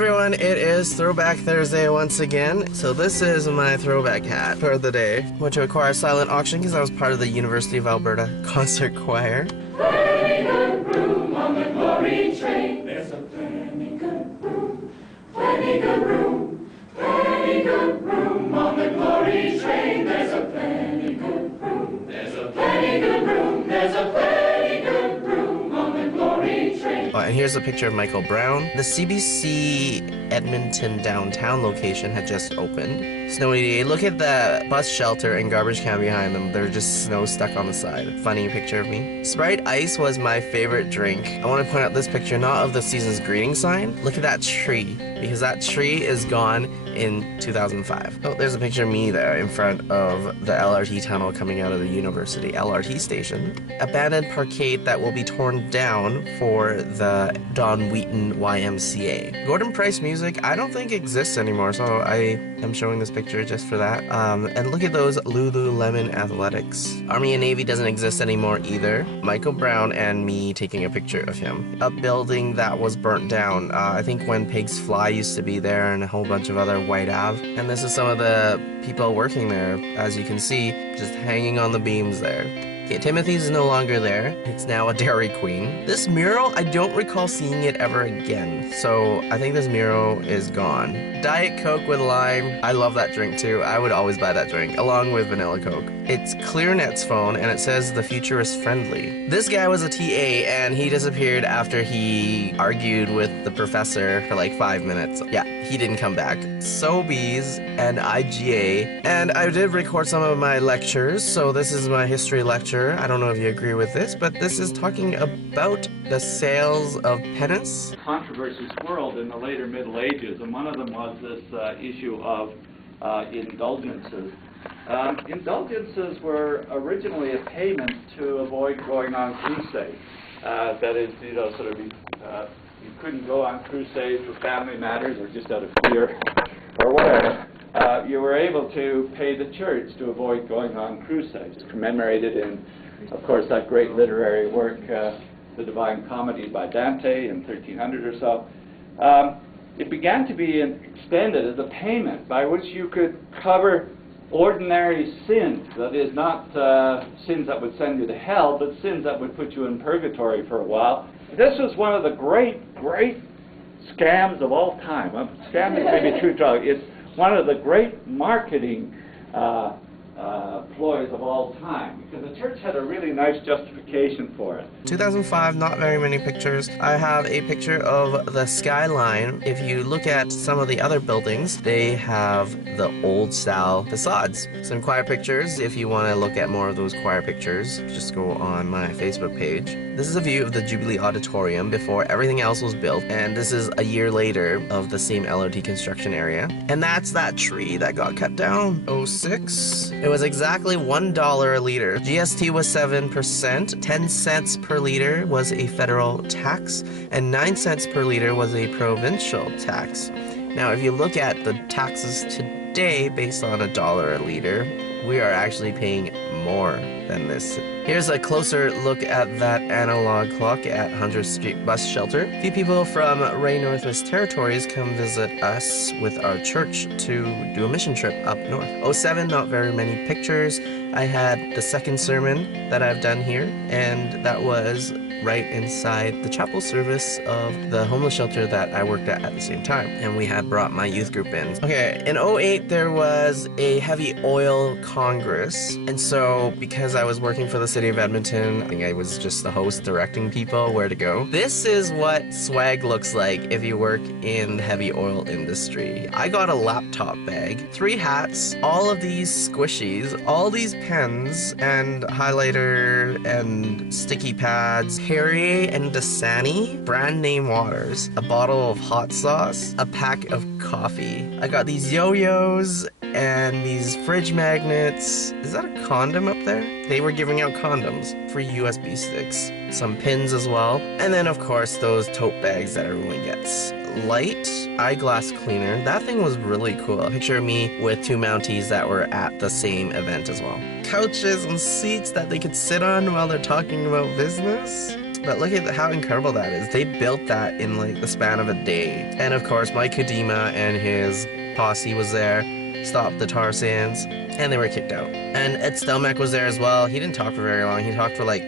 everyone, it is Throwback Thursday once again. So this is my throwback hat for the day. Went to acquire silent auction because I was part of the University of Alberta concert choir. Plenty good room on the glory train. There's a plenty good room, plenty good room, plenty good room on the glory train. There's a plenty good room, there's a plenty good room, there's a plenty good room on the glory train. And here's a picture of Michael Brown. The CBC Edmonton downtown location had just opened. Snowy day. Look at the bus shelter and garbage can behind them. There's just snow stuck on the side. Funny picture of me. Sprite Ice was my favorite drink. I want to point out this picture, not of the season's greeting sign. Look at that tree, because that tree is gone in 2005. Oh, there's a picture of me there in front of the LRT tunnel coming out of the university LRT station. Abandoned parkade that will be torn down for the Don Wheaton YMCA. Gordon Price Music, I don't think exists anymore, so I am showing this picture just for that. And look at those Lululemon athletics. Army and Navy doesn't exist anymore either. Michael Brown and me taking a picture of him. A building that was burnt down, I think when Pigs Fly used to be there, and a whole bunch of other White Ave. And this is some of the people working there, as you can see, just hanging on the beams there. Okay, Timothy's is no longer there. It's now a Dairy Queen. This mural, I don't recall seeing it ever again. So I think this mural is gone. Diet Coke with lime. I love that drink too. I would always buy that drink, along with vanilla Coke. It's ClearNet's phone, and it says the future is friendly. This guy was a TA, and he disappeared after he argued with the professor for like 5 minutes. Yeah, he didn't come back. Sobeys and IGA. And I did record some of my lectures, so this is my history lecture. I don't know if you agree with this, but this is talking about the sales of pennants. Controversies swirled in the later Middle Ages, and one of them was this issue of indulgences. Indulgences were originally a payment to avoid going on crusade. That is, you know, sort of you couldn't go on crusade for family matters or just out of fear or whatever. You were able to pay the church to avoid going on crusades. It's commemorated in, of course, that great literary work, The Divine Comedy by Dante in 1300 or so. It began to be extended as a payment by which you could cover ordinary sins, that is, not sins that would send you to hell, but sins that would put you in purgatory for a while. This was one of the great scams of all time. Scam is maybe too strong. It's one of the great marketing ploys of all time, because the church had a really nice justification for it. 2005, not very many pictures. I have a picture of the skyline. If you look at some of the other buildings, they have the old style facades. Some choir pictures. If you want to look at more of those choir pictures, just go on my Facebook page. This is a view of the Jubilee Auditorium before everything else was built, and this is a year later of the same LRT construction area. And that's that tree that got cut down. 06. It was exactly $1 a liter. GST was 7%. 10 cents per liter was a federal tax, and 9 cents per liter was a provincial tax. Now, if you look at the taxes today based on $1 a liter, we are actually paying more than this. Here's a closer look at that analog clock at 100th Street Bus Shelter. A few people from Ray Northwest Territories come visit us with our church to do a mission trip up north. 07, not very many pictures. I had the second sermon that I've done here, and that was right inside the chapel service of the homeless shelter that I worked at the same time, and we had brought my youth group in. Okay, in 08 there was a heavy oil congress, and so because I was working for the city of Edmonton, I think I was just the host directing people where to go. This is what swag looks like if you work in the heavy oil industry. I got a laptop bag, 3 hats, all of these squishies, all these pens and highlighter and sticky pads, Perrier and Dasani, brand name waters, a bottle of hot sauce, a pack of coffee. I got these yo-yos and these fridge magnets. Is that a condom up there? They were giving out condoms, free USB sticks, some pins as well, and then of course those tote bags that everyone gets. Light eyeglass cleaner. That thing was really cool. A picture of me with 2 Mounties that were at the same event as well. Couches and seats that they could sit on while they're talking about business. But look at how incredible that is. They built that in like the span of a day. And of course, Mike Kadima and his posse was there, stopped the tar sands, and they were kicked out. And Ed Stelmach was there as well. He didn't talk for very long. He talked for like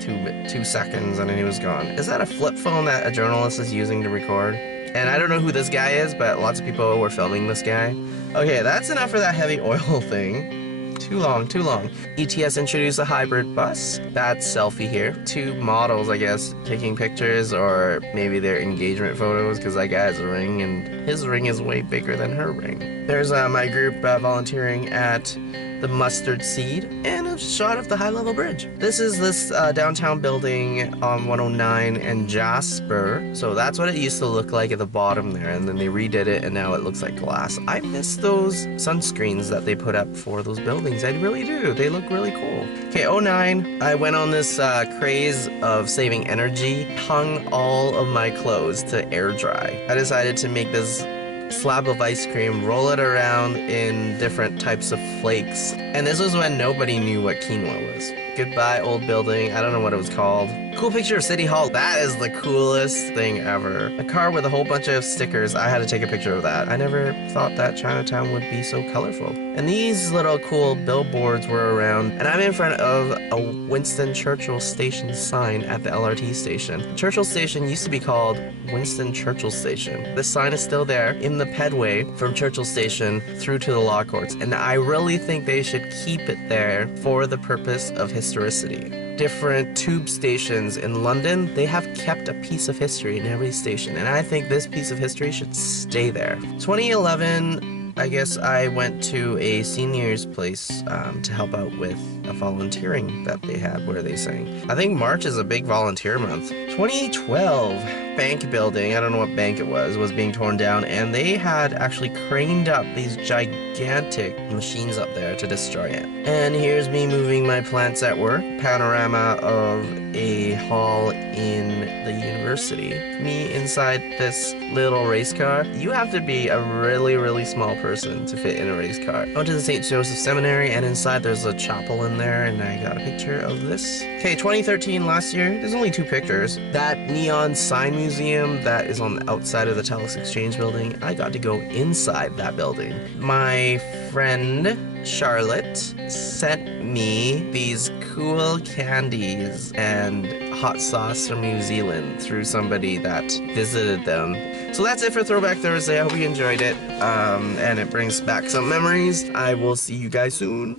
2 seconds and then he was gone. Is that a flip phone that a journalist is using to record? And I don't know who this guy is, but lots of people were filming this guy. Okay, that's enough for that heavy oil thing. Too long, too long. ETS introduced a hybrid bus. That's selfie here. 2 models, I guess, taking pictures, or maybe their engagement photos, because that guy has a ring, and his ring is way bigger than her ring. There's my group volunteering at the Mustard Seed, and a shot of the high-level bridge. This is this downtown building on 109 and Jasper. So that's what it used to look like at the bottom there, and then they redid it, and now it looks like glass. I miss those sunscreens that they put up for those buildings. I really do. They look really cool. Okay, 09, I went on this craze of saving energy, hung all of my clothes to air dry. I decided to make this slab of ice cream, roll it around in different types of flakes. And this was when nobody knew what quinoa was. Goodbye, old building. I don't know what it was called. Cool picture of City Hall. That is the coolest thing ever. A car with a whole bunch of stickers. I had to take a picture of that. I never thought that Chinatown would be so colorful. And these little cool billboards were around. And I'm in front of a Winston Churchill Station sign at the LRT station. Churchill Station used to be called Winston Churchill Station. This sign is still there in the pedway from Churchill Station through to the law courts. And I really think they should keep it there for the purpose of historicity. Different tube stations in London, they have kept a piece of history in every station, and I think this piece of history should stay there. 2011, I guess I went to a seniors place to help out with a volunteering that they had where they sang. I think March is a big volunteer month. 2012, bank building, I don't know what bank it was being torn down, and they had actually craned up these gigantic machines up there to destroy it. And here's me moving my plants at work. Panorama of a hall in the university. Me inside this little race car. You have to be a really, really small person to fit in a race car. I went to the St. Joseph Seminary, and inside there's a chapel in there, and I got a picture of this. Okay, 2013, last year, there's only 2 pictures. That neon sign museum that is on the outside of the Telus Exchange building, I got to go inside that building. My friend Charlotte sent me these cool candies and hot sauce from New Zealand through somebody that visited them. So that's it for Throwback Thursday. I hope you enjoyed it, and it brings back some memories. I will see you guys soon.